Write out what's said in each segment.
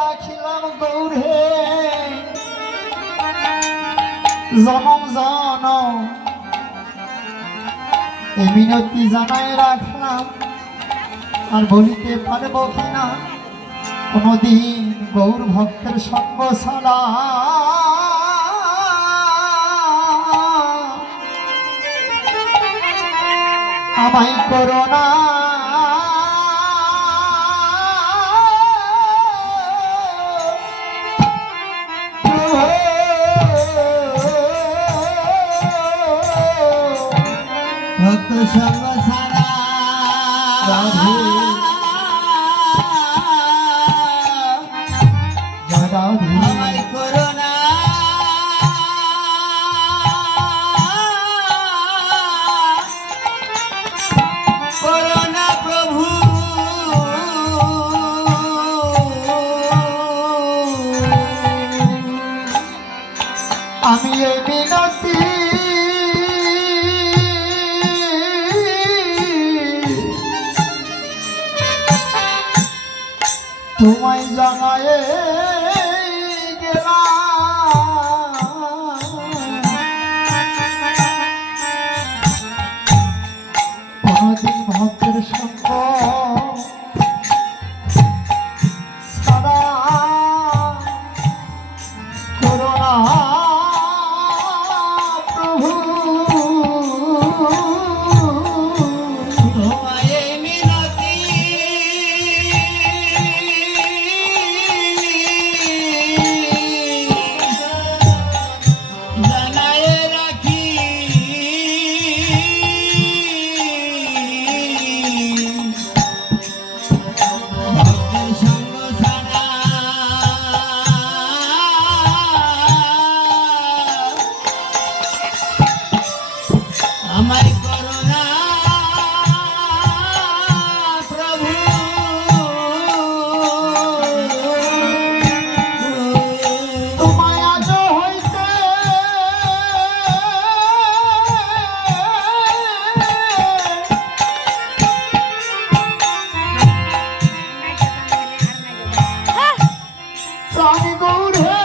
রাখিলাম গৌরে জনম জনম এই মিনতি জানাই রাখলাম আর বলিতে পারব কিনা কোনদিন গৌর ভক্তের সঙ্গ ছাড়া আমায় করোনা ভক্ত সঙ্গ ছাড়া আমায় করোনা করোনা প্রভু আমি এই মিনতি তোমায় জানায়ে গেলাম কোনদিন ভক্তের সঙ্গ ছাড়া করোনা প্রভু তোমায় মিনতি জানায়ে রাখি ভক্তের সঙ্গ ছাড়া আমায় করোনা প্রভু তোমায় আজ হইতে প্রাণী গৌরে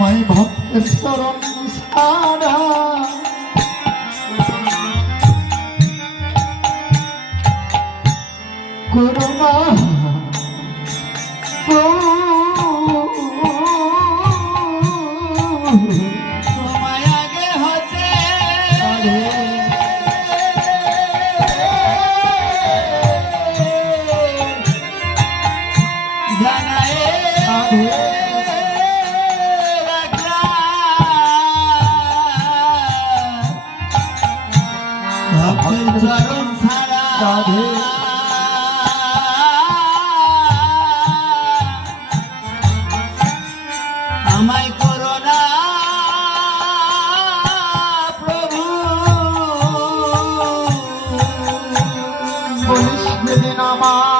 মাই ভক্তের চরণ ছাড়া করোনা তোমায় আগে হতে জানায়ে ভক্তের চরণ ছাড়া আমায় করোনা প্রভু বলিস যেদিন আমার